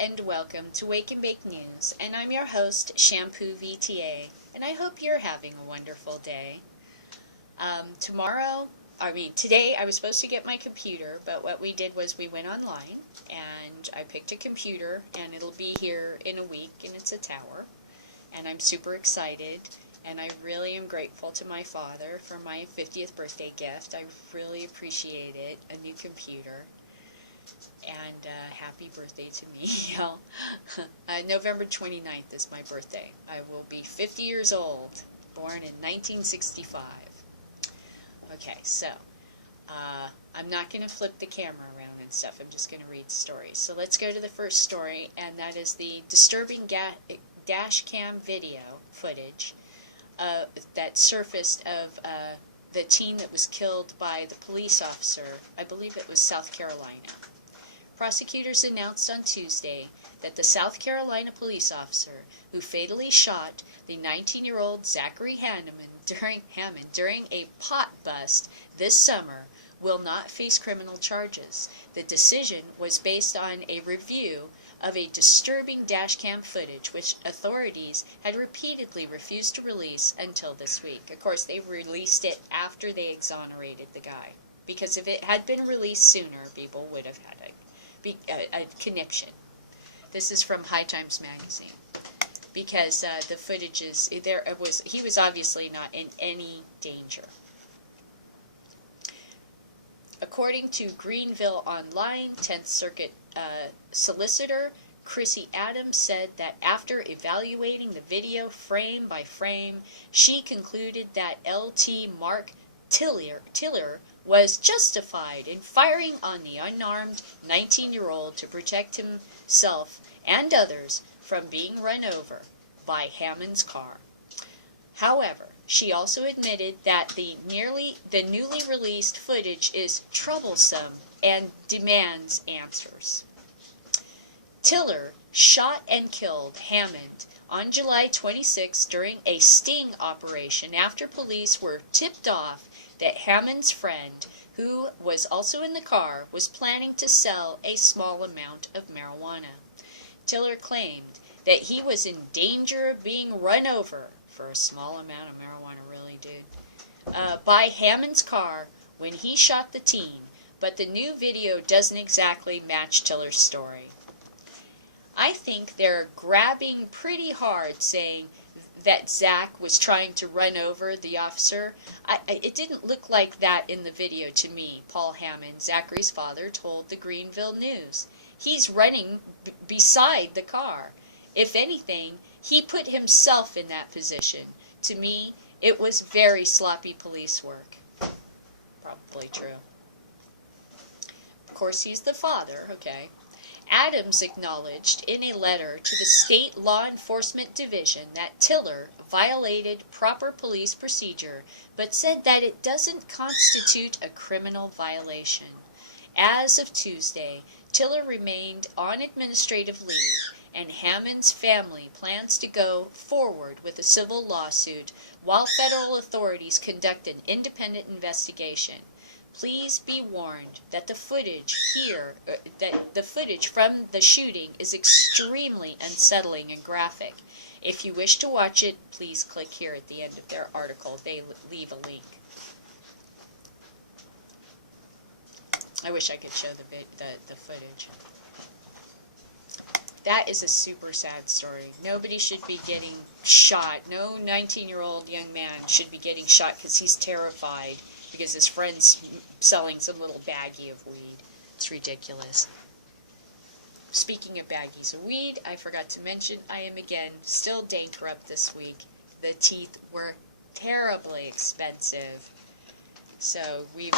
and welcome to Wake and Bake News, and I'm your host, Shampoo VTA, and I hope you're having a wonderful day. Today I was supposed to get my computer, but what we did was we went online, and I picked a computer, and it'll be here in a week, and it's a tower, and I'm super excited, and I really am grateful to my father for my 50th birthday gift. I really appreciate it, a new computer. And happy birthday to me, y'all. November 29th is my birthday. I will be 50 years old, born in 1965. Okay, so I'm not going to flip the camera around and stuff. I'm just going to read stories. So let's go to the first story, and that is the disturbing dash cam video footage that surfaced of the teen that was killed by the police officer. I believe it was South Carolina. Prosecutors announced on Tuesday that the South Carolina police officer who fatally shot the 19-year-old Zachary Hammond during a pot bust this summer will not face criminal charges. The decision was based on a review of a disturbing dashcam footage which authorities had repeatedly refused to release until this week. Of course, they released it after they exonerated the guy, because if it had been released sooner, people would have had a connection. This is from High Times magazine, because the footage is there. He was obviously not in any danger. According to Greenville Online, 10th Circuit solicitor Chrissy Adams said that after evaluating the video frame by frame, she concluded that LT Mark Tiller was justified in firing on the unarmed 19-year-old to protect himself and others from being run over by Hammond's car. However, she also admitted that the newly released footage is troublesome and demands answers. Tiller shot and killed Hammond on July 26 during a sting operation after police were tipped off that Hammond's friend, who was also in the car, was planning to sell a small amount of marijuana. Tiller claimed that he was in danger of being run over, for a small amount of marijuana, really, dude, by Hammond's car when he shot the teen, but the new video doesn't exactly match Tiller's story. I think they're grabbing pretty hard saying that Zach was trying to run over the officer. It didn't look like that in the video to me, Paul Hammond, Zachary's father, told the Greenville News. He's running beside the car. If anything, he put himself in that position. To me, it was very sloppy police work. Probably true. Of course, he's the father, okay. Adams acknowledged in a letter to the State Law Enforcement Division that Tiller violated proper police procedure, but said that it doesn't constitute a criminal violation. As of Tuesday, Tiller remained on administrative leave, and Hammond's family plans to go forward with a civil lawsuit while federal authorities conduct an independent investigation. Please be warned that the footage from the shooting is extremely unsettling and graphic. If you wish to watch it, please click here at the end of their article. They leave a link. I wish I could show the footage. That is a super sad story. Nobody should be getting shot. No 19-year-old young man should be getting shot because he's terrified because his friend's selling some little baggie of weed. It's ridiculous. Speaking of baggies of weed, I forgot to mention, I am again still bankrupt this week. The teeth were terribly expensive. So we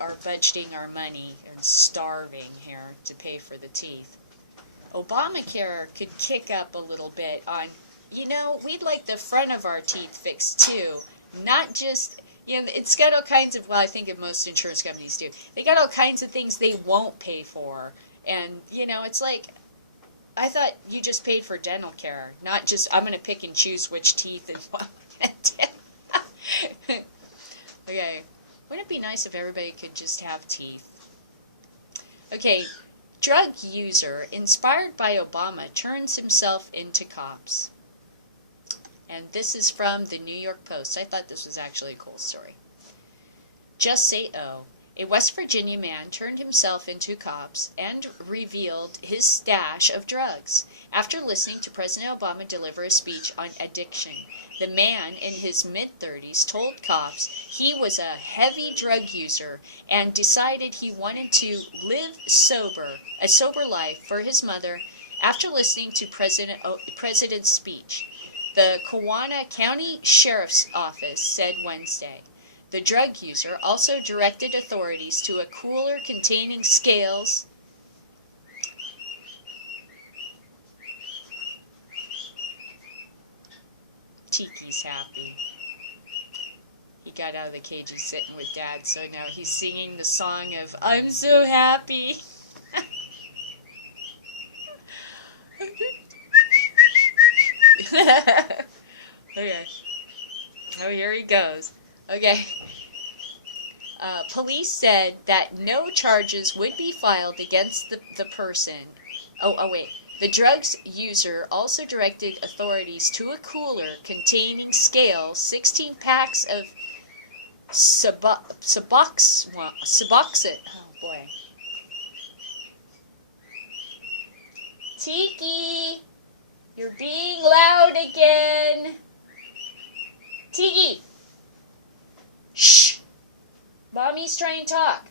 are budgeting our money and starving here to pay for the teeth. Obamacare could kick up a little bit on, we'd like the front of our teeth fixed too. Not just, it's got all kinds of, I think most insurance companies do. They got all kinds of things they won't pay for. And, it's like, I thought you just paid for dental care, not just, I'm going to pick and choose which teeth and what. Okay. Wouldn't it be nice if everybody could just have teeth? Okay, drug user inspired by Obama turns himself into cops. And this is from the New York Post. I thought this was actually a cool story. Just say oh. A West Virginia man turned himself into cops and revealed his stash of drugs after listening to President Obama deliver a speech on addiction. The man in his mid-30s told cops he was a heavy drug user and decided he wanted to live a sober life for his mother after listening to President's speech. The Kewanna County Sheriff's Office said Wednesday. The drug user also directed authorities to a cooler containing scales. Tiki's happy. He got out of the cage, he's sitting with Dad, so now he's singing the song of I'm so happy. Okay. Oh, here he goes. Okay. Police said that no charges would be filed against the person. Wait. The drugs user also directed authorities to a cooler containing scales, 16 packs of Suboxone. Oh, boy. Tiki! You're being loud again! Tiki! Shh! Mommy's trying to talk.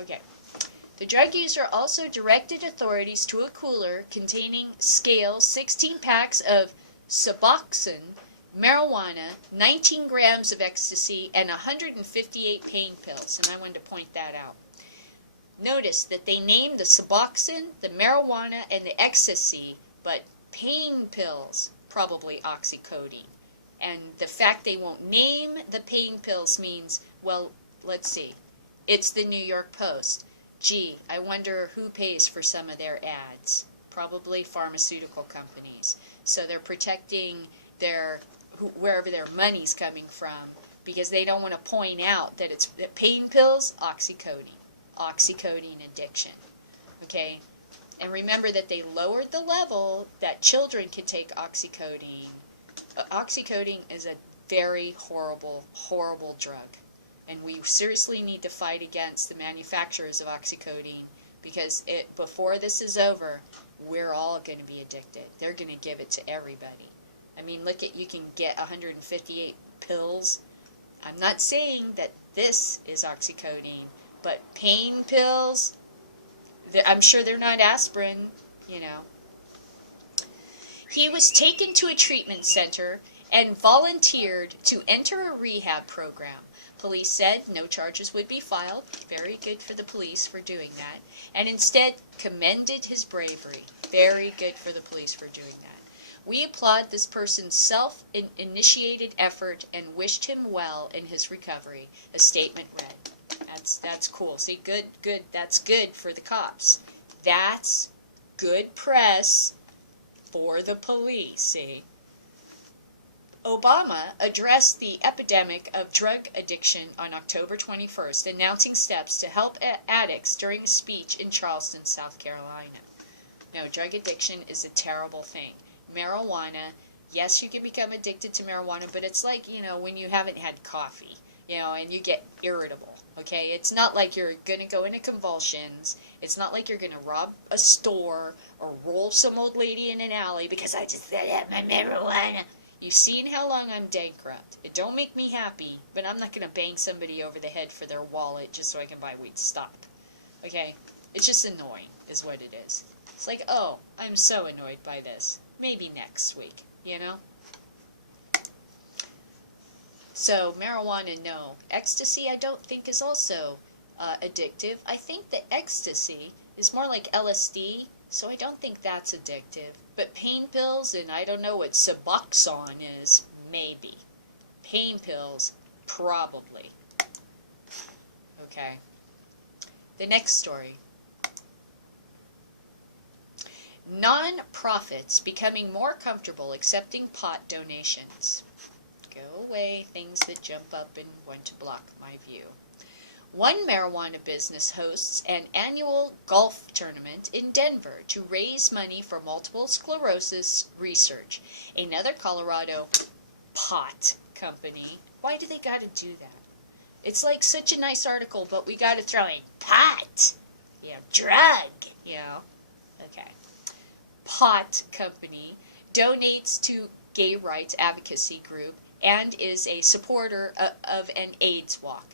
Okay. The drug user also directed authorities to a cooler containing scales, 16 packs of Suboxone, marijuana, 19 grams of ecstasy, and 158 pain pills. And I wanted to point that out. Notice that they named the Suboxone, the marijuana, and the ecstasy, but pain pills, probably oxycodone. And the fact they won't name the pain pills means, well, let's see. It's the New York Post. Gee, I wonder who pays for some of their ads. Probably pharmaceutical companies. So they're protecting wherever their money's coming from, because they don't want to point out that it's the pain pills, oxycodone addiction. Okay? And remember that they lowered the level that children can take oxycodone. Oxycodone is a very horrible, horrible drug. And we seriously need to fight against the manufacturers of oxycodone, because before this is over, we're all going to be addicted. They're going to give it to everybody. I mean, look at, you can get 158 pills. I'm not saying that this is oxycodone, but pain pills, I'm sure they're not aspirin, you know. He was taken to a treatment center and volunteered to enter a rehab program. Police said no charges would be filed. Very good for the police for doing that. And instead commended his bravery. Very good for the police for doing that. We applaud this person's self-initiated effort and wished him well in his recovery, a statement read. That's cool. See, good. That's good for the cops. That's good press for the police, see. Obama addressed the epidemic of drug addiction on October 21st, announcing steps to help addicts during a speech in Charleston, South Carolina. No, drug addiction is a terrible thing. Marijuana, yes, you can become addicted to marijuana, but it's like, when you haven't had coffee, and you get irritable, okay? It's not like you're going to go into convulsions. It's not like you're going to rob a store or roll some old lady in an alley because I just had my marijuana. You've seen how long I'm bankrupt. It don't make me happy, but I'm not going to bang somebody over the head for their wallet just so I can buy weed. Stop. Okay? It's just annoying is what it is. It's like, oh, I'm so annoyed by this. Maybe next week, So, marijuana, no. Ecstasy, I don't think is also addictive. I think that ecstasy is more like LSD, so I don't think that's addictive. But pain pills, and I don't know what Suboxone is, maybe. Pain pills, probably. Okay. The next story. Non-profits becoming more comfortable accepting pot donations. Go away, things that jump up and want to block my view. One marijuana business hosts an annual golf tournament in Denver to raise money for multiple sclerosis research. Another Colorado pot company. Why do they got to do that? It's like such a nice article, but we got to throw in pot. Yeah, drug. Yeah. Okay. Pot company donates to gay rights advocacy group and is a supporter of an AIDS walk.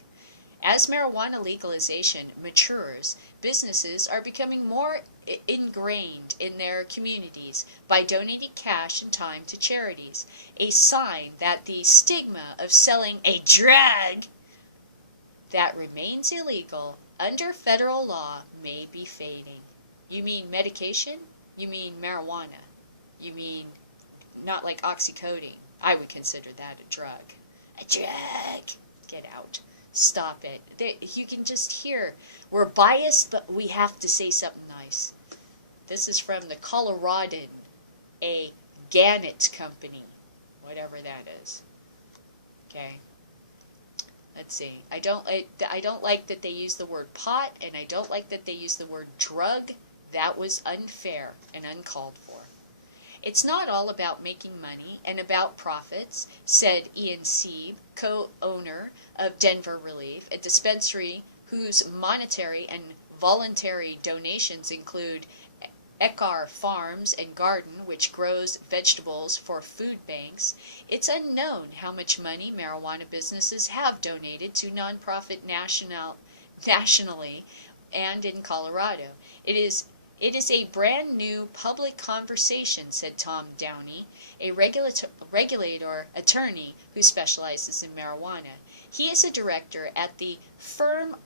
As marijuana legalization matures, businesses are becoming more ingrained in their communities by donating cash and time to charities, a sign that the stigma of selling a drug that remains illegal under federal law may be fading. You mean medication? You mean marijuana? You mean not like oxycodone? I would consider that a drug. A drug! Get out. Stop it. You can just hear. We're biased, but we have to say something nice. This is from the Coloradan, a Gannett company, whatever that is. Okay. Let's see. I don't like that they use the word pot, and I don't like that they use the word drug. That was unfair and uncalled for. It's not all about making money and about profits, said Ian Sieb, co-owner of Denver Relief, a dispensary whose monetary and voluntary donations include Ekar Farms and Garden, which grows vegetables for food banks. It's unknown how much money marijuana businesses have donated to nonprofit nationally and in Colorado. It is a brand new public conversation, said Tom Downey, a regulator attorney who specializes in marijuana. He is a director at the firm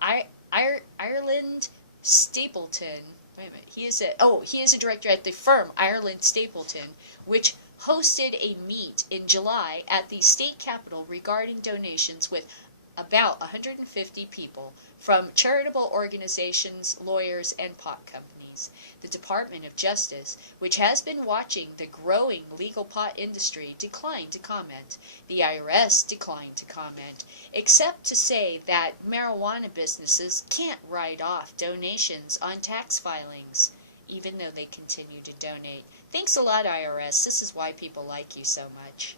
Ireland Stapleton. Wait a minute. He is a director at the firm Ireland Stapleton, which hosted a meet in July at the state capitol regarding donations with about 150 people from charitable organizations, lawyers, and pot companies. The Department of Justice, which has been watching the growing legal pot industry, declined to comment. The IRS declined to comment, except to say that marijuana businesses can't write off donations on tax filings, even though they continue to donate. Thanks a lot, IRS. This is why people like you so much.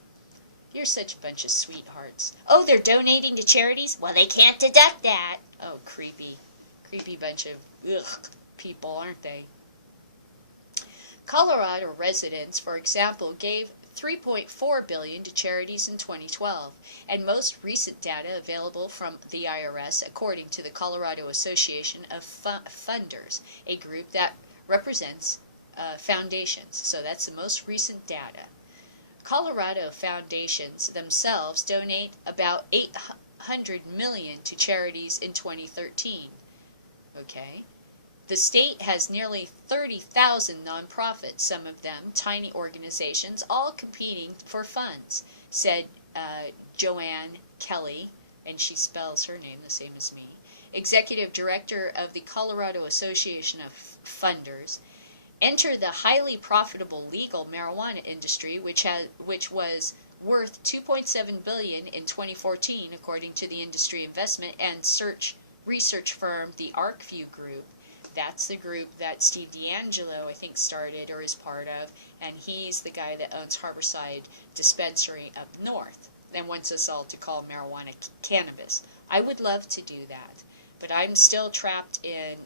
You're such a bunch of sweethearts. Oh, they're donating to charities? Well, they can't deduct that. Oh, creepy. Creepy bunch of people, aren't they? Colorado residents, for example, gave $3.4 billion to charities in 2012, and most recent data available from the IRS, according to the Colorado Association of Funders, a group that represents foundations. So that's the most recent data. Colorado foundations themselves donate about $800 million to charities in 2013. Okay. The state has nearly 30,000 nonprofits, some of them tiny organizations, all competing for funds, said Joanne Kelly, and she spells her name the same as me, executive director of the Colorado Association of Funders. Enter the highly profitable legal marijuana industry, which was worth $2.7 billion in 2014, according to the industry investment and research firm, the ArcView Group. That's the group that Steve DeAngelo, I think, started or is part of, and he's the guy that owns Harborside Dispensary up north and wants us all to call marijuana cannabis. I would love to do that, but I'm still trapped in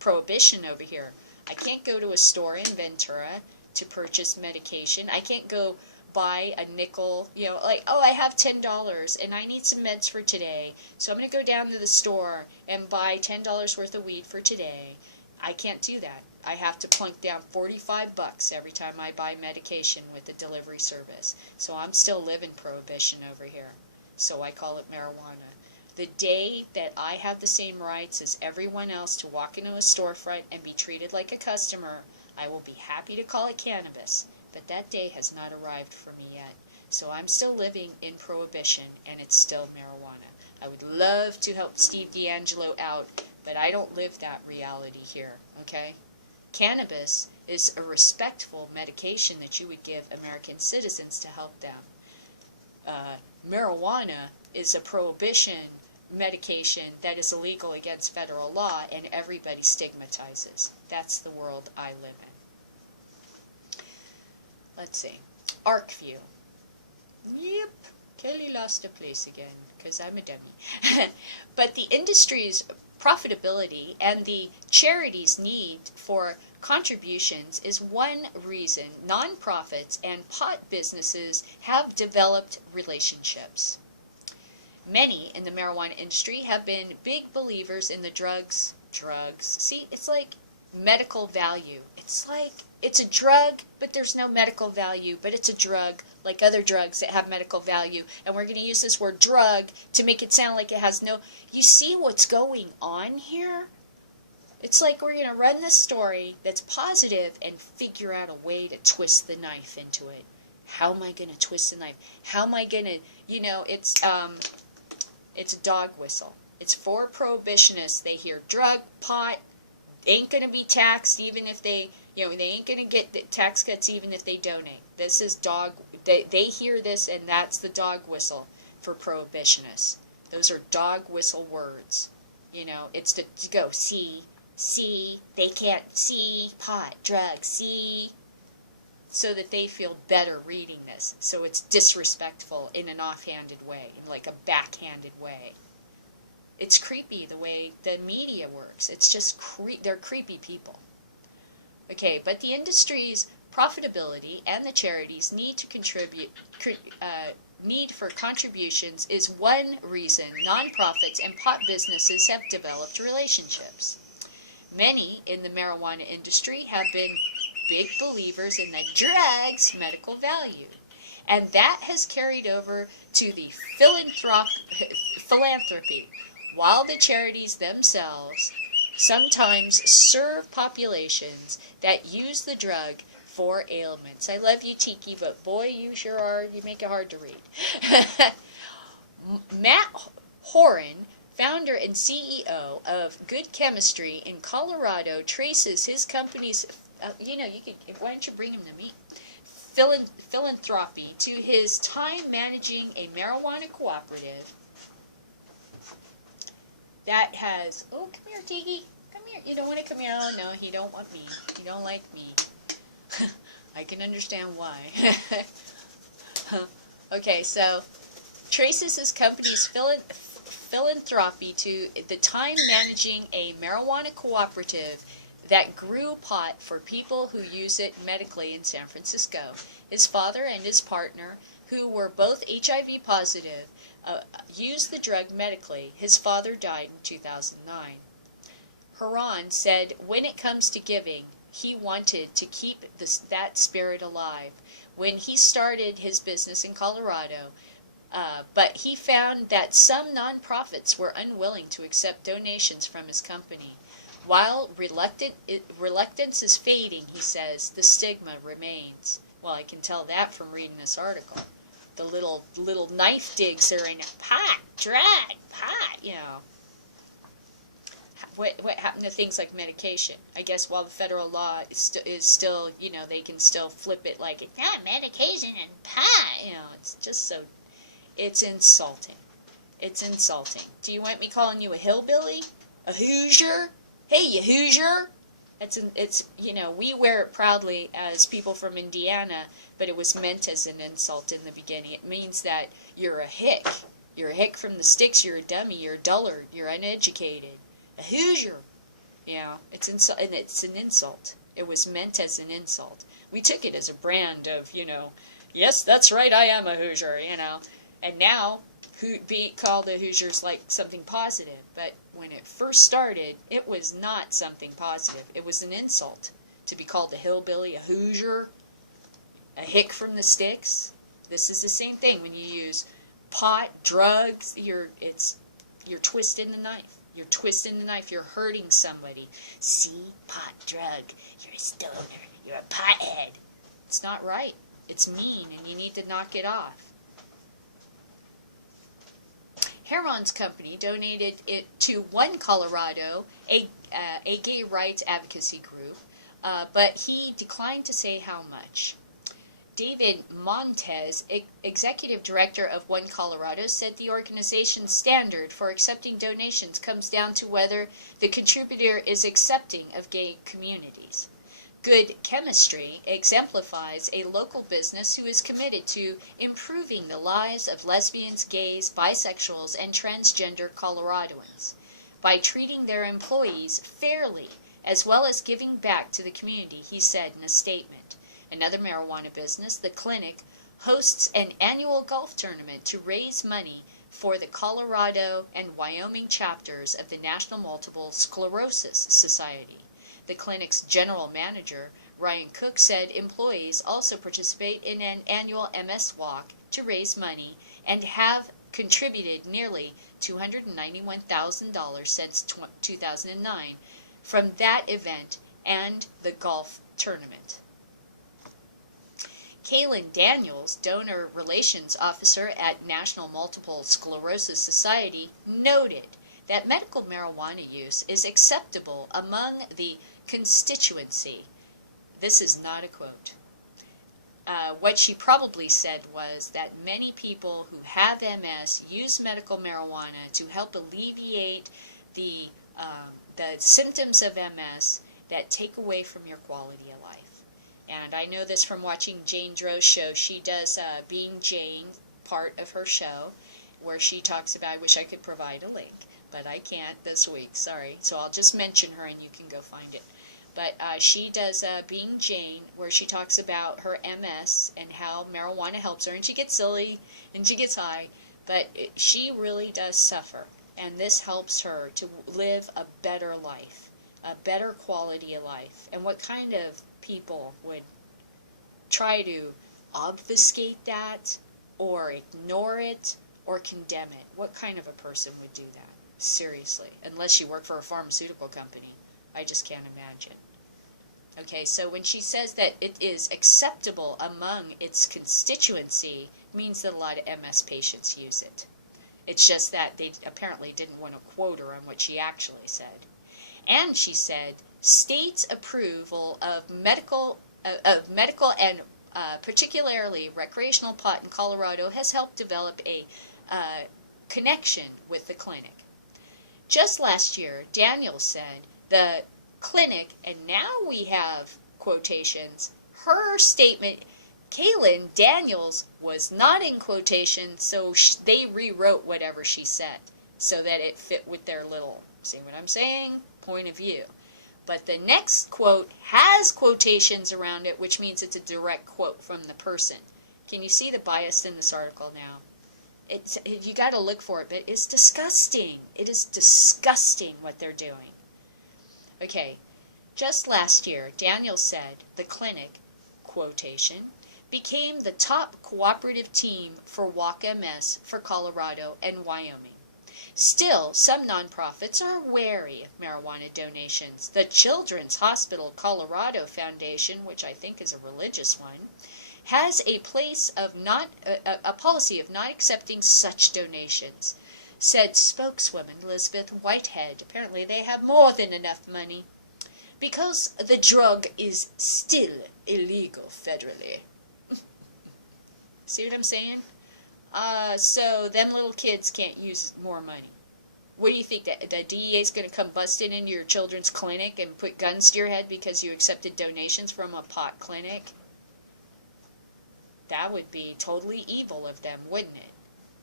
prohibition over here. I can't go to a store in Ventura to purchase medication. I can't go buy a nickel, like, oh, I have $10 and I need some meds for today, so I'm going to go down to the store and buy $10 worth of weed for today. I can't do that. I have to plunk down $45 every time I buy medication with the delivery service. So I'm still living prohibition over here. So I call it marijuana. The day that I have the same rights as everyone else to walk into a storefront and be treated like a customer, I will be happy to call it cannabis. But that day has not arrived for me yet. So I'm still living in prohibition, and it's still marijuana. I would love to help Steve DeAngelo out, but I don't live that reality here, okay? Cannabis is a respectful medication that you would give American citizens to help them. Marijuana is a prohibition medication that is illegal against federal law, and everybody stigmatizes. That's the world I live in. Let's see. ArcView. Yep, Kelly lost a place again because I'm a dummy. But the industry's profitability and the charity's need for contributions is one reason nonprofits and pot businesses have developed relationships. Many in the marijuana industry have been big believers in the drugs. See, it's like medical value. It's like, it's a drug, but there's no medical value, but it's a drug like other drugs that have medical value. And we're going to use this word drug to make it sound like it has no, you see what's going on here? It's like we're going to run this story that's positive and figure out a way to twist the knife into it. How am I going to twist the knife? How am I going to, it's a dog whistle. It's for prohibitionists. They hear drug, pot, ain't going to be taxed even if they, they ain't going to get the tax cuts even if they donate. This is dog, they hear this and that's the dog whistle for prohibitionists. Those are dog whistle words. It's to go, see, they can't see pot, drugs, see, so that they feel better reading this. So it's disrespectful in an offhanded way, in like a backhanded way. It's creepy the way the media works. It's just, they're creepy people. Okay, but the industry's profitability and the charities need to contribute, need for contributions is one reason nonprofits and pot businesses have developed relationships. Many in the marijuana industry have been big believers in the drug's medical value, and that has carried over to the philanthropy, while the charities themselves sometimes serve populations that use the drug for ailments. I love you, Tiki, but boy, you sure are, you make it hard to read. Matt Horan, founder and CEO of Good Chemistry in Colorado, traces his company's, why don't you bring him to me? Philanthropy to his time managing a marijuana cooperative that has, oh, come here, Tiki, come here. You don't want to come here. Oh, no, he don't want me. He don't like me. I can understand why. Okay, so traces his company's philanthropy to the time managing a marijuana cooperative that grew pot for people who use it medically in San Francisco. His father and his partner, who were both HIV positive, used the drug medically. His father died in 2009. Haran said when it comes to giving, he wanted to keep that spirit alive. When he started his business in Colorado, but he found that some nonprofits were unwilling to accept donations from his company. While reluctance is fading, he says, the stigma remains. Well, I can tell that from reading this article. The little knife digs are in pot, drag, pot, What happened to things like medication? I guess while the federal law is still, they can still flip it like, it's not medication and pot, it's just so, it's insulting. It's insulting. Do you want me calling you a hillbilly? A Hoosier? Hey, you Hoosier! We wear it proudly as people from Indiana, but it was meant as an insult in the beginning. It means that you're a hick. You're a hick from the sticks, you're a dummy, you're a dullard, you're uneducated. A Hoosier. It's an insult. It was meant as an insult. We took it as a brand of, yes, that's right, I am a Hoosier, And now, being called a Hoosier is like something positive. But when it first started, it was not something positive. It was an insult to be called a hillbilly, a Hoosier, a hick from the sticks. This is the same thing when you use pot, drugs. You're twisting the knife. You're twisting the knife. You're hurting somebody. See, pot, drug. You're a stoner. You're a pothead. It's not right. It's mean, and you need to knock it off. Heron's company donated it to One Colorado, a gay rights advocacy group, but he declined to say how much. David Montez, executive director of One Colorado, said the organization's standard for accepting donations comes down to whether the contributor is accepting of gay communities. Good Chemistry exemplifies a local business who is committed to improving the lives of lesbians, gays, bisexuals, and transgender Coloradoans by treating their employees fairly as well as giving back to the community, he said in a statement. Another marijuana business, The Clinic, hosts an annual golf tournament to raise money for the Colorado and Wyoming chapters of the National Multiple Sclerosis Society. The clinic's general manager, Ryan Cook, said employees also participate in an annual MS walk to raise money and have contributed nearly $291,000 since 2009 from that event and the golf tournament. Kaylin Daniels, donor relations officer at National Multiple Sclerosis Society, noted that medical marijuana use is acceptable among the constituency. This is not a quote. What she probably said was that many people who have MS use medical marijuana to help alleviate the symptoms of MS that take away from your quality of life. And I know this from watching Jane Dro's show. She does Being Jane, part of her show, where she talks about, I wish I could provide a link, but I can't this week, sorry. So I'll just mention her and you can go find it. But she does Being Jane, where she talks about her MS and how marijuana helps her. And she gets silly and she gets high, but she really does suffer. And this helps her to live a better life, a better quality of life. And what kind of people would try to obfuscate that or ignore it or condemn it? What kind of a person would do that? Seriously. Unless you work for a pharmaceutical company. I just can't imagine. Okay, so when she says that it is acceptable among its constituency, it means that a lot of MS patients use it. It's just that they apparently didn't want to quote her on what she actually said. And she said, states' approval of medical and particularly recreational pot in Colorado has helped develop a connection with the clinic. Just last year, Daniels said, the clinic, and now we have quotations, her statement, Kaylin Daniels was not in quotation, so they rewrote whatever she said so that it fit with their little, see what I'm saying, point of view. But the next quote has quotations around it, which means it's a direct quote from the person. Can you see the bias in this article now? You got to look for it, but it's disgusting. It is disgusting what they're doing. Okay, just last year, Daniel said the clinic, quotation, became the top cooperative team for Walk MS for Colorado and Wyoming. Still, some nonprofits are wary of marijuana donations. The Children's Hospital Colorado Foundation, which I think is a religious one, has a policy of not accepting such donations, said spokeswoman Elizabeth Whitehead. Apparently they have more than enough money because the drug is still illegal federally. See what I'm saying? So them little kids can't use more money. What do you think, that the DEA is going to come busting into your children's clinic and put guns to your head because you accepted donations from a pot clinic? That would be totally evil of them, wouldn't it?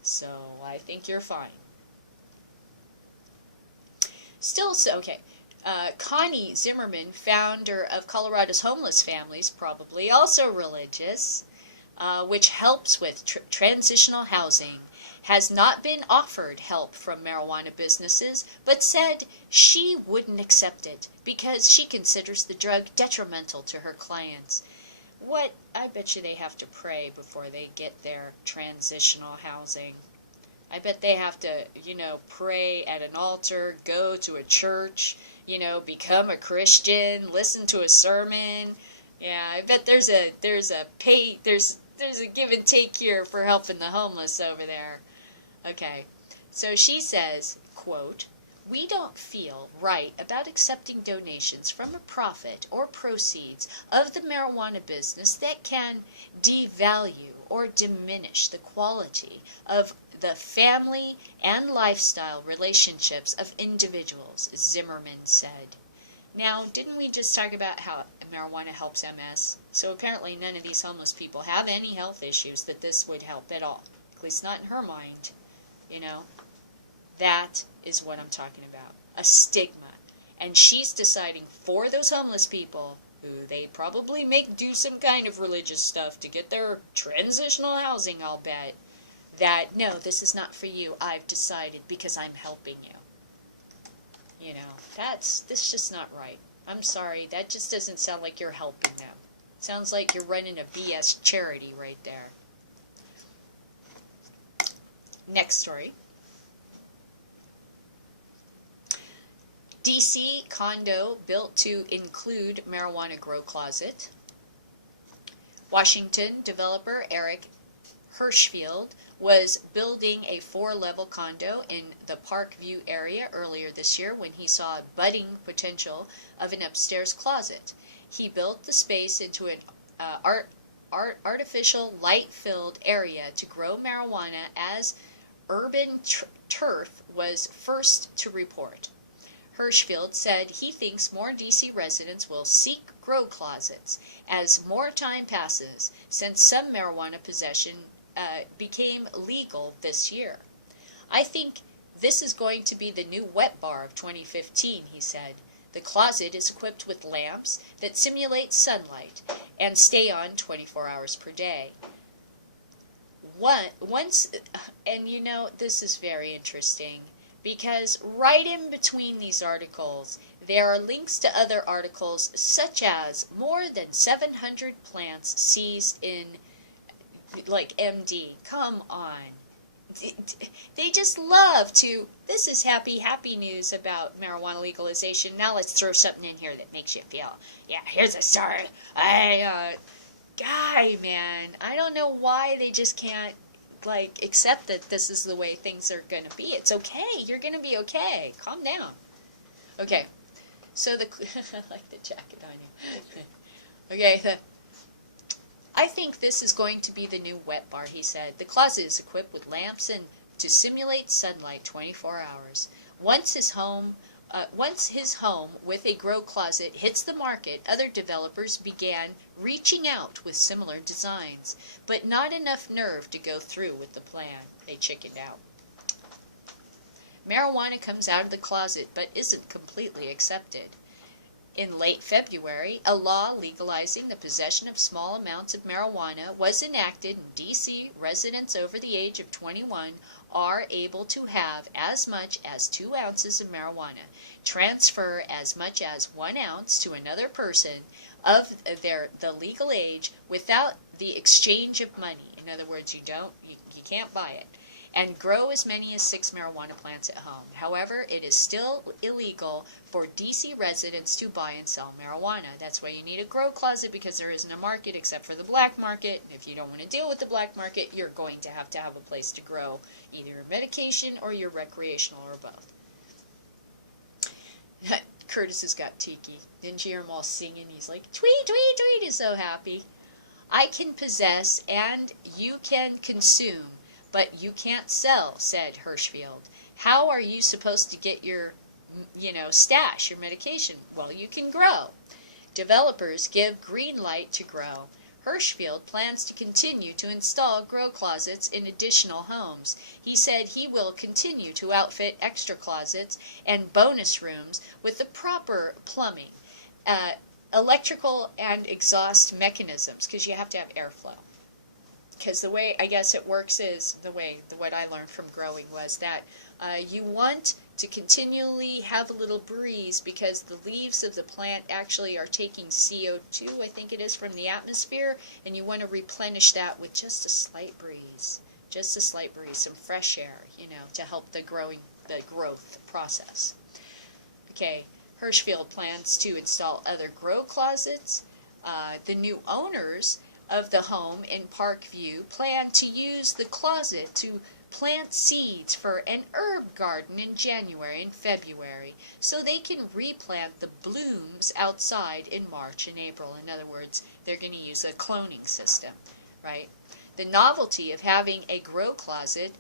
So I think you're fine. Still, okay. Connie Zimmerman, founder of Colorado's Homeless Families, probably also religious, which helps with transitional housing, has not been offered help from marijuana businesses, but said she wouldn't accept it because she considers the drug detrimental to her clients. What? I bet you they have to pray before they get their transitional housing. I bet they have to, pray at an altar, go to a church, become a Christian, listen to a sermon. Yeah, I bet there's a give and take here for helping the homeless over there. Okay, so she says, quote, We don't feel right about accepting donations from a profit or proceeds of the marijuana business that can devalue or diminish the quality of the family and lifestyle relationships of individuals, Zimmerman said. Now, didn't we just talk about how marijuana helps MS? So apparently none of these homeless people have any health issues that this would help at all. At least not in her mind. You know, that is what I'm talking about. A stigma. And she's deciding for those homeless people, who they probably make do some kind of religious stuff to get their transitional housing, I'll bet, that, no, this is not for you. I've decided because I'm helping you. You know, that's just not right. I'm sorry, that just doesn't sound like you're helping them. Sounds like you're running a BS charity right there. Next story. DC condo built to include marijuana grow closet. Washington developer Eric Hirschfield was building a 4-level condo in the Parkview area earlier this year when he saw a budding potential of an upstairs closet. He built the space into an artificial light-filled area to grow marijuana, as Urban Turf was first to report. Hirschfield said he thinks more DC residents will seek grow closets as more time passes since some marijuana possession became legal this year. I think this is going to be the new wet bar of 2015, he said. The closet is equipped with lamps that simulate sunlight and stay on 24 hours per day. And you know, this is very interesting, because right in between these articles, there are links to other articles, such as more than 700 plants seized in, like, MD. Come on. They just love to, this is happy news about marijuana legalization. Now let's throw something in here that makes you feel, yeah, here's a story. Guy, man, I don't know why they just can't, like, accept that this is the way things are going to be. It's okay. You're going to be okay. Calm down. Okay. So I like the jacket on you. Okay. I think this is going to be the new wet bar, he said. The closet is equipped with lamps and to simulate sunlight 24 hours. Once his home with a grow closet hits the market, other developers began reaching out with similar designs, but not enough nerve to go through with the plan. They chickened out. Marijuana comes out of the closet but isn't completely accepted. In late February, a law legalizing the possession of small amounts of marijuana was enacted in D.C. Residents over the age of 21 are able to have as much as 2 ounces of marijuana, transfer as much as 1 ounce to another person of the legal age without the exchange of money. In other words, you can't buy it. And grow as many as 6 marijuana plants at home. However, it is still illegal for D.C. residents to buy and sell marijuana. That's why you need a grow closet, because there isn't a market except for the black market. If you don't want to deal with the black market, you're going to have a place to grow either your medication or your recreational or both. Curtis has got tiki. Didn't you hear him all singing? He's like, tweet, tweet, tweet. He's so happy. I can possess and you can consume, but you can't sell, said Hirschfield. How are you supposed to get your, stash, your medication? Well, you can grow. Developers give green light to grow. Hirschfield plans to continue to install grow closets in additional homes. He said he will continue to outfit extra closets and bonus rooms with the proper plumbing, electrical and exhaust mechanisms, because you have to have airflow. Because the way, I guess, it works is, what I learned from growing was that you want to continually have a little breeze, because the leaves of the plant actually are taking CO2, I think it is, from the atmosphere, and you want to replenish that with just a slight breeze. Just a slight breeze, some fresh air, to help the growth process. Okay, Hirschfield plans to install other grow closets. The new owners of the home in Parkview plan to use the closet to plant seeds for an herb garden in January and February so they can replant the blooms outside in March and April. In other words, they're going to use a cloning system, right? The novelty of having a grow closet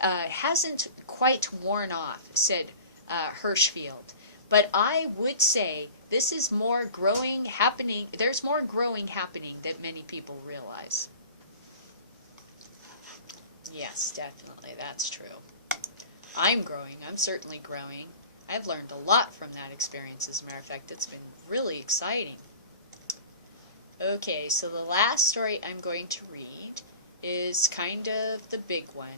hasn't quite worn off, said Hirschfield. But I would say this is more growing happening. There's more growing happening than many people realize. Yes, definitely, that's true. I'm growing. I'm certainly growing. I've learned a lot from that experience. As a matter of fact, it's been really exciting. Okay, so the last story I'm going to read is kind of the big one,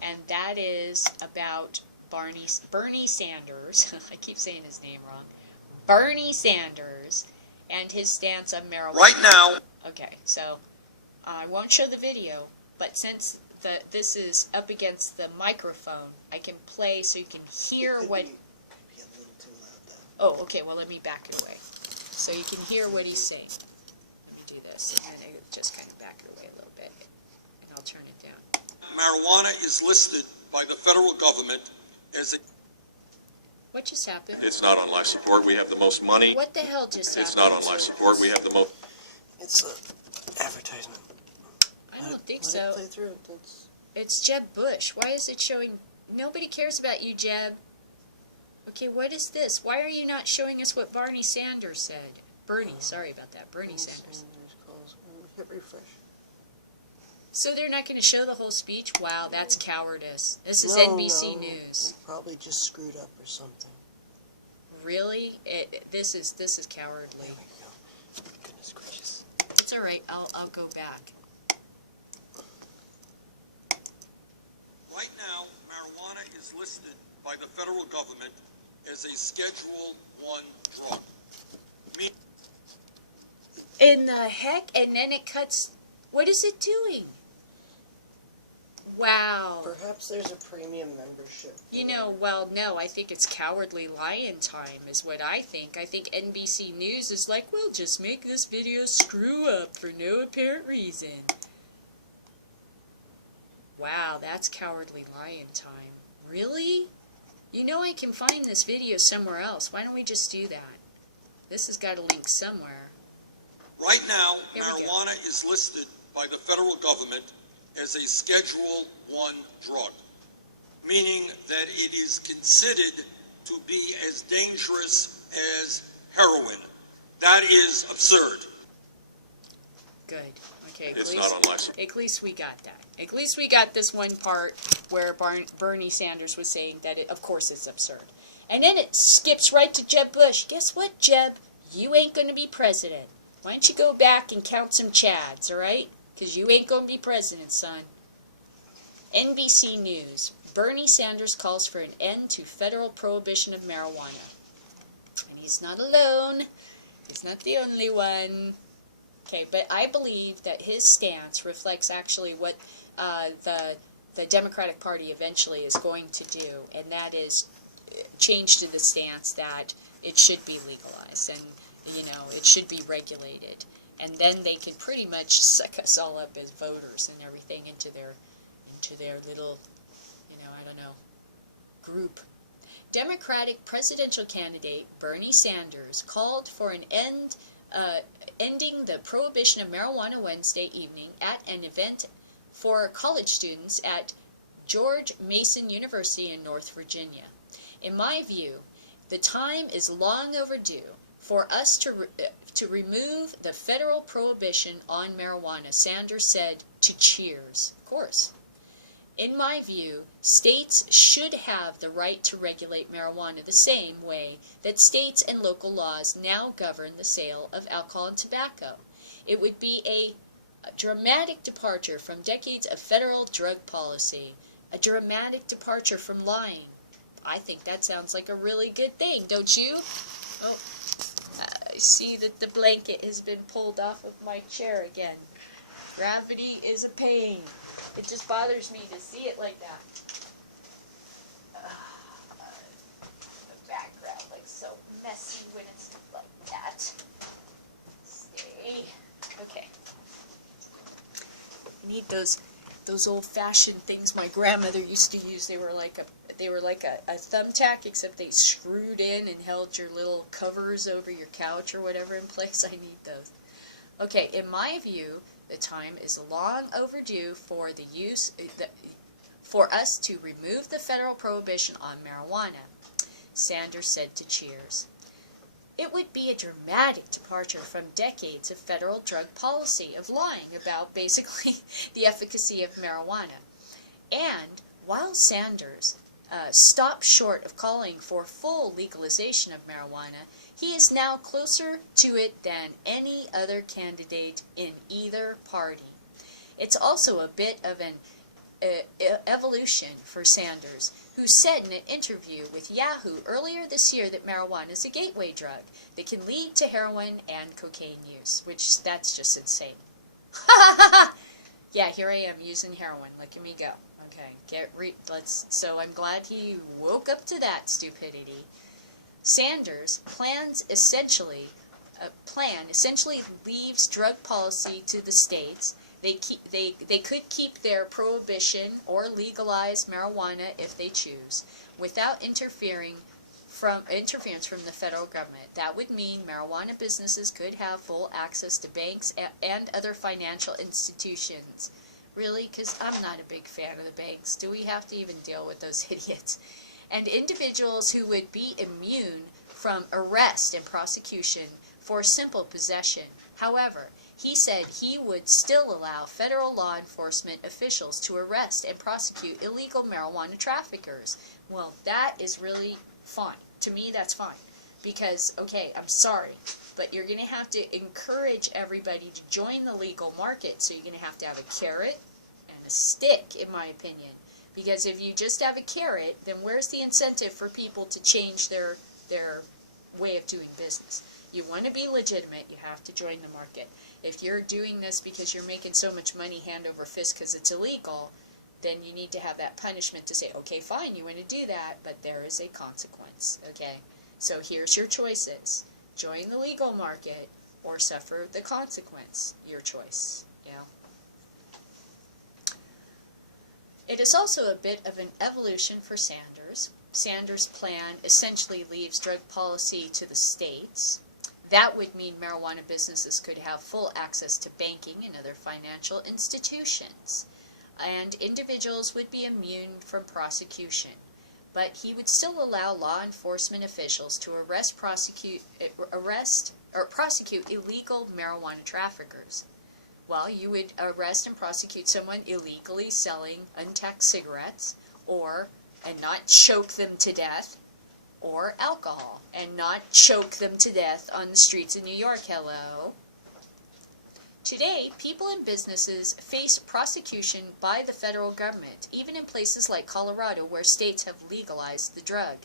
and that is about Bernie Sanders. I keep saying his name wrong. Bernie Sanders and his stance on marijuana. Right now. Okay, so I won't show the video, but since this is up against the microphone, I can play so you can hear what... Be a little too loud though. Oh, okay, well let me back it away. So you can hear what he's saying. Let me do this, and then I just kind of back it away a little bit, and I'll turn it down. Marijuana is listed by the federal government as a... What just happened? It's not on life support. We have the most money. What the hell just happened? It's not on life support. We have the most... It's an advertisement. I don't think Let so. it play through. It's Jeb Bush. Why is it showing... Nobody cares about you, Jeb. Okay, what is this? Why are you not showing us what Bernie Sanders said? Bernie, sorry about that. Bernie Sanders. Hit refresh. So they're not going to show the whole speech? Wow, that's cowardice. This is No, NBC no. News. We probably just screwed up or something. Really? This is cowardly. There we go. Goodness gracious. It's all right. I'll go back. Right now, marijuana is listed by the federal government as a Schedule I drug. In the heck? And then it cuts... What is it doing? Wow. Perhaps there's a premium membership. You know, well, no, I think it's cowardly lion time is what I think. I think NBC News is like, we'll just make this video screw up for no apparent reason. Wow, that's cowardly lion time. Really? You know I can find this video somewhere else. Why don't we just do that? This has got a link somewhere. Right now, Here we go. marijuana is listed by the federal government as a Schedule I drug, meaning that it is considered to be as dangerous as heroin. That is absurd. Good. Okay, It's not on life support. at least we got that. At least we got this one part where Bernie Sanders was saying that, of course, it's absurd. And then it skips right to Jeb Bush. Guess what, Jeb? You ain't going to be president. Why don't you go back and count some chads, all right? Because you ain't going to be president, son. NBC News. Bernie Sanders calls for an end to federal prohibition of marijuana. And he's not alone. He's not the only one. Okay, but I believe that his stance reflects actually what the Democratic Party eventually is going to do, and that is change to the stance that it should be legalized and, you know, it should be regulated. And then they can pretty much suck us all up as voters and everything into their little, you know, I don't know, group. Democratic presidential candidate Bernie Sanders called for an ending the prohibition of marijuana Wednesday evening at an event for college students at George Mason University in North Virginia. In my view, the time is long overdue for us to remove the federal prohibition on marijuana, Sanders said to Cheers. Of course. In my view, states should have the right to regulate marijuana the same way that states and local laws now govern the sale of alcohol and tobacco. It would be a dramatic departure from decades of federal drug policy, a dramatic departure from lying. I think that sounds like a really good thing, don't you? Oh, I see that the blanket has been pulled off of my chair again. Gravity is a pain. It just bothers me to see it like that. The background looks so messy when it's like that. Stay. Okay. I need those those old-fashioned things my grandmother used to use. They were like a thumbtack, except they screwed in and held your little covers over your couch or whatever in place. I need those. Okay, in my view, the time is long overdue for for us to remove the federal prohibition on marijuana, Sanders said to Cheers. It would be a dramatic departure from decades of federal drug policy of lying about basically the efficacy of marijuana. And while Sanders stopped short of calling for full legalization of marijuana, he is now closer to it than any other candidate in either party. It's also a bit of an evolution for Sanders, who said in an interview with Yahoo earlier this year that marijuana is a gateway drug that can lead to heroin and cocaine use, which that's just insane. Yeah, here I am using heroin. Look at me go. Okay, so I'm glad he woke up to that stupidity. Sanders' plan essentially leaves drug policy to the states. They could keep their prohibition or legalize marijuana if they choose, without interference from the federal government. That would mean marijuana businesses could have full access to banks and other financial institutions. Really? Because I'm not a big fan of the banks. Do we have to even deal with those idiots? And individuals who would be immune from arrest and prosecution for simple possession. However, he said he would still allow federal law enforcement officials to arrest and prosecute illegal marijuana traffickers. Well, that is really fine. To me, that's fine. Because, okay, I'm sorry, but you're going to have to encourage everybody to join the legal market, so you're going to have a carrot and a stick, in my opinion. Because if you just have a carrot, then where's the incentive for people to change their way of doing business? You want to be legitimate, you have to join the market. If you're doing this because you're making so much money hand over fist because it's illegal, then you need to have that punishment to say, okay, fine, you want to do that, but there is a consequence, okay? So here's your choices. Join the legal market or suffer the consequence. Your choice, yeah. It is also a bit of an evolution for Sanders. Sanders' plan essentially leaves drug policy to the states. That would mean marijuana businesses could have full access to banking and other financial institutions, and individuals would be immune from prosecution. But he would still allow law enforcement officials to prosecute illegal marijuana traffickers. Well, you would arrest and prosecute someone illegally selling untaxed cigarettes, and not choke them to death, or alcohol, and not choke them to death on the streets of New York. Hello. Today, people and businesses face prosecution by the federal government, even in places like Colorado, where states have legalized the drug.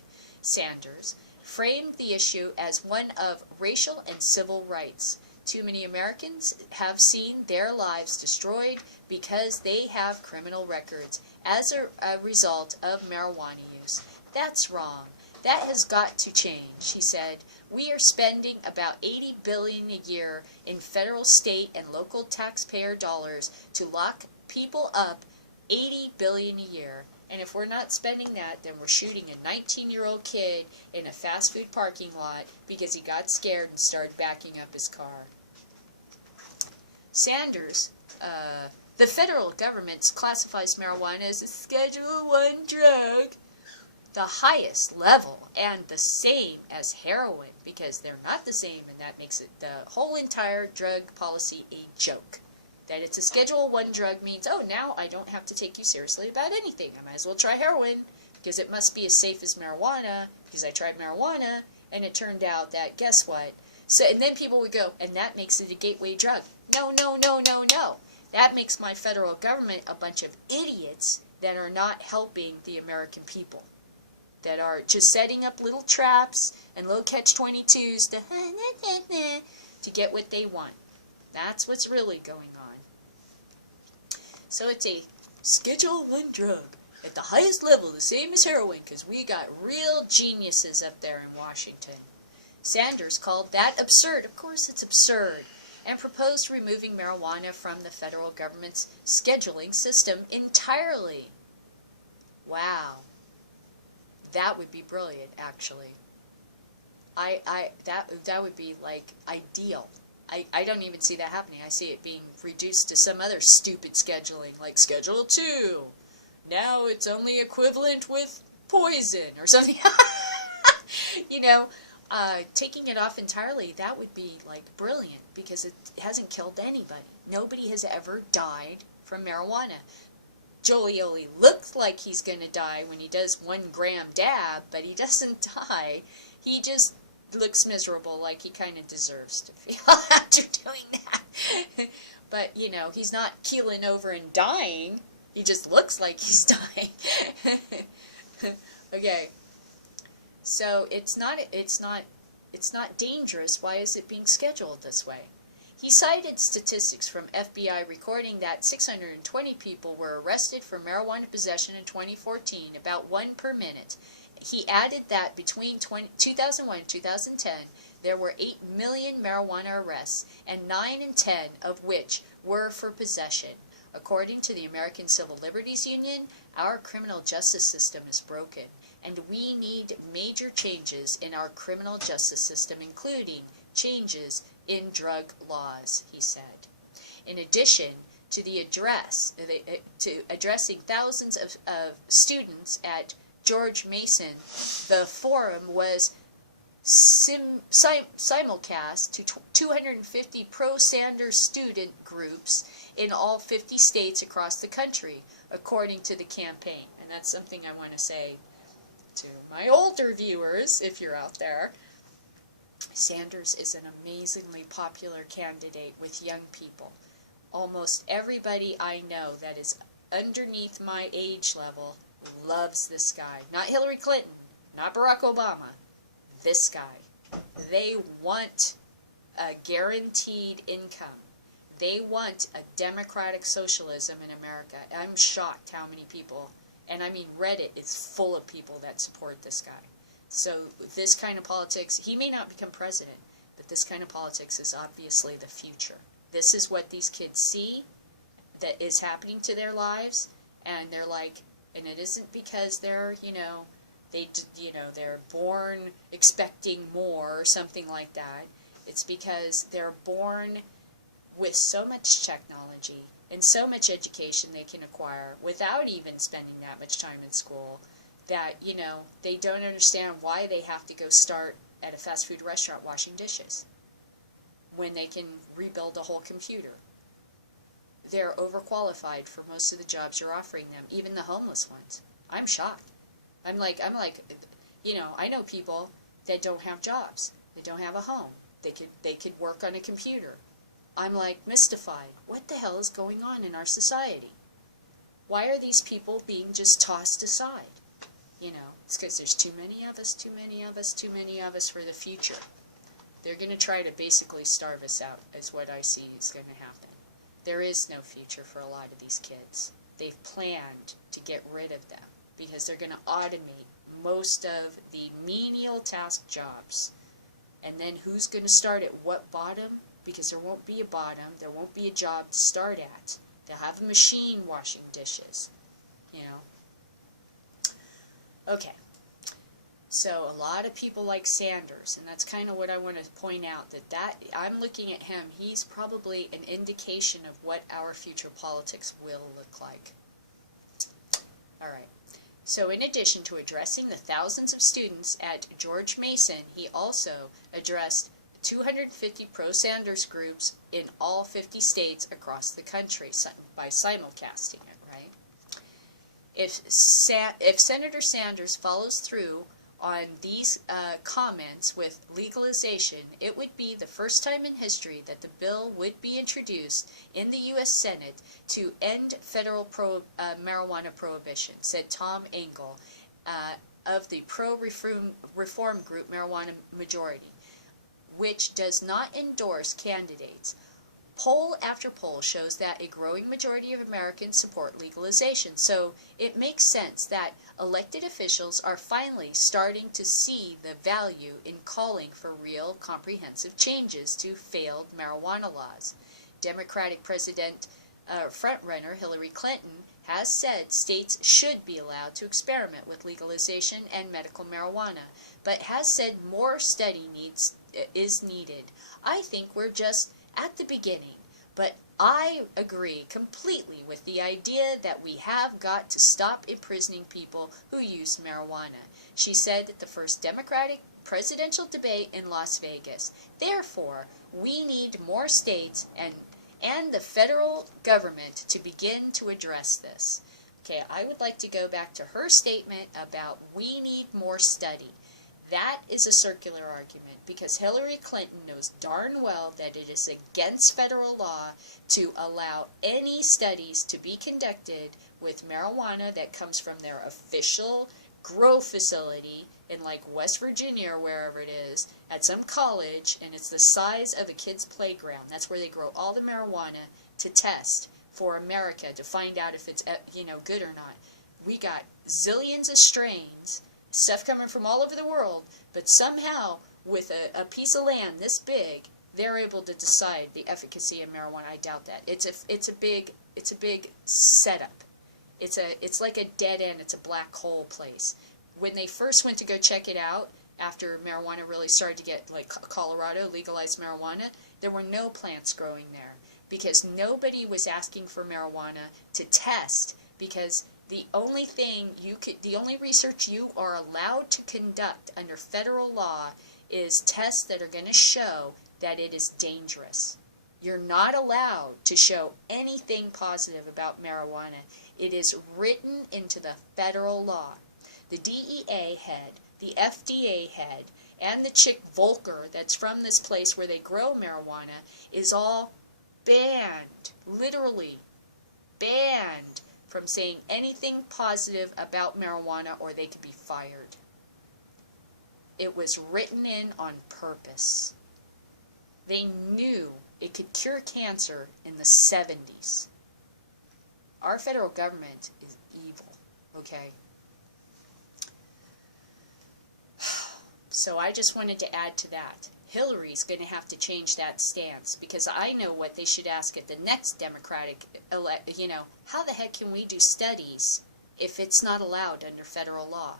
Sanders framed the issue as one of racial and civil rights. Too many Americans have seen their lives destroyed because they have criminal records as a result of marijuana use. That's wrong. That has got to change, he said. We are spending about $80 billion a year in federal, state, and local taxpayer dollars to lock people up. $80 billion a year. And if we're not spending that, then we're shooting a 19-year-old kid in a fast food parking lot because he got scared and started backing up his car. Sanders, the federal government classifies marijuana as a Schedule I drug, the highest level and the same as heroin, because they're not the same, and that makes it the whole entire drug policy a joke. That it's a Schedule I drug means, oh, now I don't have to take you seriously about anything. I might as well try heroin because it must be as safe as marijuana, because I tried marijuana and it turned out that, guess what? So, and then people would go, and that makes it a gateway drug. No, no, no, no, no. That makes my federal government a bunch of idiots that are not helping the American people, that are just setting up little traps and little catch-22s to get what they want. That's what's really going on. So it's a Schedule I drug at the highest level, the same as heroin, because we got real geniuses up there in Washington. Sanders called that absurd. Of course it's absurd. and proposed removing marijuana from the federal government's scheduling system entirely. Wow. That would be brilliant, actually. That would be, like, ideal. I don't even see that happening. I see it being reduced to some other stupid scheduling, like Schedule 2. Now it's only equivalent with poison or something. You know, taking it off entirely, that would be, like, brilliant, because it hasn't killed anybody. Nobody has ever died from marijuana. Jolioli looks like he's going to die when he does 1 gram dab, but he doesn't die. He just looks miserable, like he kind of deserves to feel after doing that. But, you know, he's not keeling over and dying. He just looks like he's dying. Okay. So it's not dangerous. Why is it being scheduled this way? He cited statistics from FBI recording that 620 people were arrested for marijuana possession in 2014, about 1 per minute. He added that between 2001 and 2010, there were 8 million marijuana arrests, and 9 in 10 of which were for possession. According to the American Civil Liberties Union, our criminal justice system is broken, and we need major changes in our criminal justice system, including changes in drug laws, he said. In addition to addressing thousands of students at George Mason, the forum was simulcast to 250 pro-Sanders student groups in all 50 states across the country, according to the campaign. And that's something I want to say to my older viewers, if you're out there. Sanders is an amazingly popular candidate with young people. Almost everybody I know that is underneath my age level loves this guy. Not Hillary Clinton, not Barack Obama, this guy. They want a guaranteed income. They want a democratic socialism in America. I'm shocked how many people, and I mean Reddit is full of people that support this guy. So this kind of politics, he may not become president, but this kind of politics is obviously the future. This is what these kids see that is happening to their lives, and they're like, and it isn't because they're, they're born expecting more or something like that. It's because they're born with so much technology and so much education they can acquire without even spending that much time in school that, they don't understand why they have to go start at a fast food restaurant washing dishes when they can rebuild a whole computer. They're overqualified for most of the jobs you're offering them, even the homeless ones. I'm shocked. I'm like, I know people that don't have jobs. They don't have a home. They could work on a computer. I'm like mystified. What the hell is going on in our society? Why are these people being just tossed aside? It's because there's too many of us for the future. They're going to try to basically starve us out, is what I see is going to happen. There is no future for a lot of these kids. They've planned to get rid of them because they're going to automate most of the menial task jobs. And then who's going to start at what bottom? Because there won't be a bottom. There won't be a job to start at. They'll have a machine washing dishes. Okay. So a lot of people like Sanders, and that's kind of what I want to point out, that I'm looking at him, he's probably an indication of what our future politics will look like. All right. So in addition to addressing the thousands of students at George Mason, he also addressed 250 pro-Sanders groups in all 50 states across the country by simulcasting it, right? If Senator Sanders follows through on these comments with legalization, it would be the first time in history that the bill would be introduced in the U.S. Senate to end federal marijuana prohibition, said Tom Engel of the pro-reform group Marijuana Majority, which does not endorse candidates Poll after poll shows that a growing majority of Americans support legalization, so it makes sense that elected officials are finally starting to see the value in calling for real, comprehensive changes to failed marijuana laws. Democratic president frontrunner Hillary Clinton has said states should be allowed to experiment with legalization and medical marijuana, but has said more study is needed. I think we're just at the beginning, but I agree completely with the idea that we have got to stop imprisoning people who use marijuana, she said at the first Democratic presidential debate in Las Vegas. Therefore, we need more states and the federal government to begin to address this. Okay, I would like to go back to her statement about we need more study. That is a circular argument because Hillary Clinton knows darn well that it is against federal law to allow any studies to be conducted with marijuana that comes from their official grow facility in like West Virginia or wherever it is, at some college, and it's the size of a kid's playground. That's where they grow all the marijuana to test for America to find out if it's, good or not. We got zillions of strains, stuff coming from all over the world, but somehow with a piece of land this big, they're able to decide the efficacy of marijuana. I doubt that. It's a big setup. It's like a dead end. It's a black hole place. When they first went to go check it out, after marijuana really started to get, like Colorado legalized marijuana, there were no plants growing there because nobody was asking for marijuana to test, because the only research you are allowed to conduct under federal law is tests that are going to show that it is dangerous. You're not allowed to show anything positive about marijuana. It is written into the federal law. The DEA head, the FDA head, and the chick Volker that's from this place where they grow marijuana is all banned, literally banned, from saying anything positive about marijuana or they could be fired. It was written in on purpose. They knew it could cure cancer in the 70s. Our federal government is evil, okay? So I just wanted to add to that. Hillary's going to have to change that stance, because I know what they should ask at the next Democratic how the heck can we do studies if it's not allowed under federal law?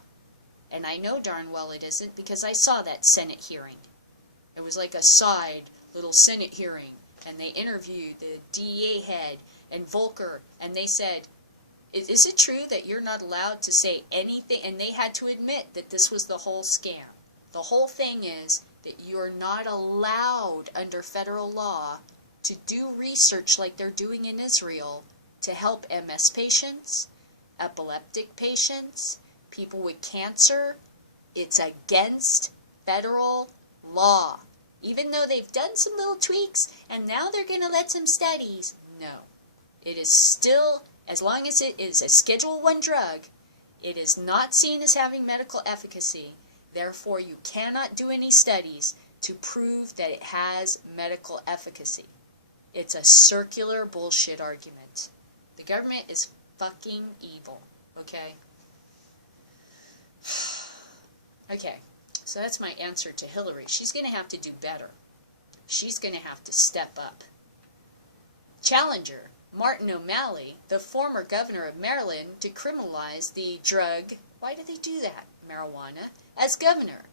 And I know darn well it isn't, because I saw that Senate hearing. It was like a side little Senate hearing, and they interviewed the DEA head and Volker, and they said, is it true that you're not allowed to say anything? And they had to admit that this was the whole scam. The whole thing is that you're not allowed under federal law to do research like they're doing in Israel to help MS patients, epileptic patients, people with cancer. It's against federal law. Even though they've done some little tweaks and now they're going to let some studies, no. It is still, as long as it is a Schedule I drug, it is not seen as having medical efficacy. Therefore, you cannot do any studies to prove that it has medical efficacy. It's a circular bullshit argument. The government is fucking evil, okay? Okay, so that's my answer to Hillary. She's going to have to do better. She's going to have to step up. Challenger, Martin O'Malley, the former governor of Maryland, decriminalized the drug, why did they do that, marijuana, as governor,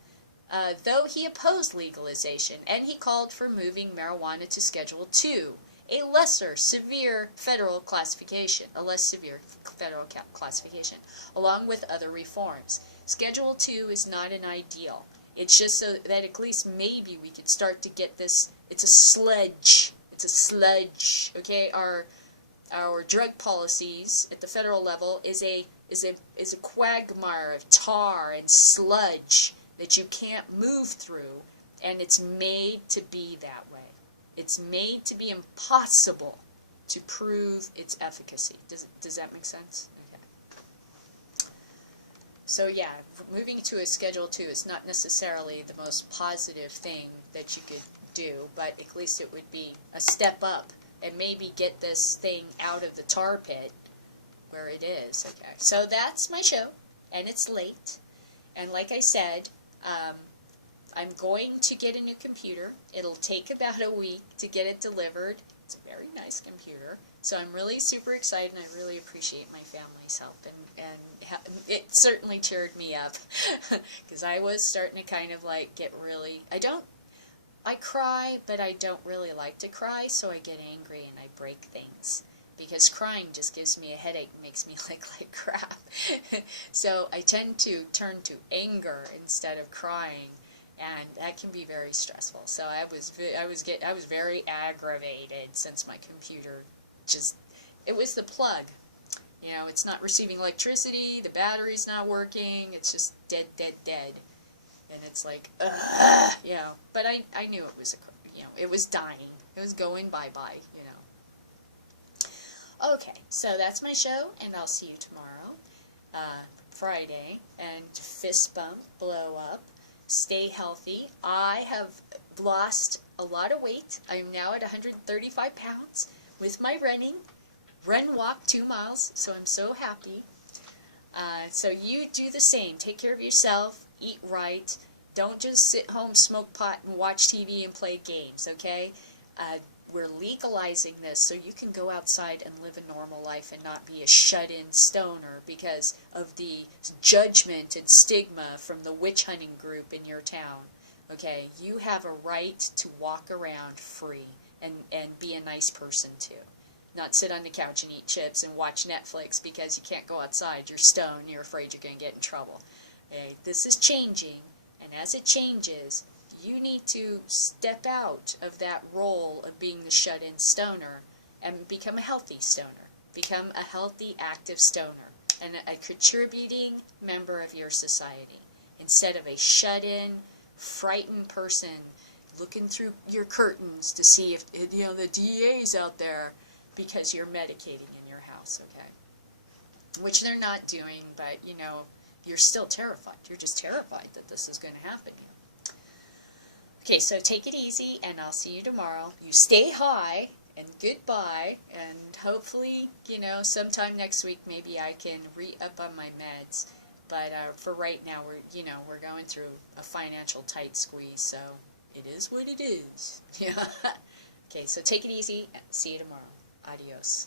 though he opposed legalization, and he called for moving marijuana to Schedule II, a less severe federal classification, along with other reforms. Schedule II is not an ideal. It's just so that at least maybe we could start to get this. It's a sludge. It's a sludge. Okay, our drug policies at the federal level is a quagmire of tar and sludge that you can't move through, and it's made to be that way. It's made to be impossible to prove its efficacy. Does that make sense? Okay. So yeah, moving to a Schedule II is not necessarily the most positive thing that you could do, but at least it would be a step up and maybe get this thing out of the tar pit where it is. Okay, so that's my show, and it's late. And like I said, I'm going to get a new computer. It'll take about a week to get it delivered. It's a very nice computer. So I'm really super excited, and I really appreciate my family's help. And it certainly cheered me up because I was starting to kind of like get really, I cry, but I don't really like to cry, so I get angry and I break things. Because crying just gives me a headache and makes me look like crap. So I tend to turn to anger instead of crying, and that can be very stressful. So I was very aggravated since my computer it was the plug. You know, it's not receiving electricity, the battery's not working, it's just dead. And it's like, ugh, you know. But I knew it was it was dying. It was going bye-bye, you know. Okay, so that's my show, and I'll see you tomorrow, Friday. And fist bump, blow up, stay healthy. I have lost a lot of weight. I'm now at 135 pounds with my running. Walk 2 miles, so I'm so happy. So you do the same. Take care of yourself, eat right. Don't just sit home, smoke pot, and watch TV and play games, okay? We're legalizing this so you can go outside and live a normal life and not be a shut-in stoner because of the judgment and stigma from the witch hunting group in your town. Okay, you have a right to walk around free and be a nice person too. Not sit on the couch and eat chips and watch Netflix because you can't go outside. You're stoned. You're afraid you're going to get in trouble. Okay, this is changing, and as it changes, you need to step out of that role of being the shut-in stoner and become a healthy stoner. Become a healthy, active stoner and a contributing member of your society instead of a shut-in, frightened person looking through your curtains to see if the DA's out there because you're medicating in your house, okay? Which they're not doing, but you're still terrified. You're just terrified that this is going to happen. Okay, so take it easy, and I'll see you tomorrow. You stay high, and goodbye, and hopefully, sometime next week maybe I can re-up on my meds. But for right now, we're going through a financial tight squeeze, so it is what it is. Yeah. Okay, so take it easy. See you tomorrow. Adios.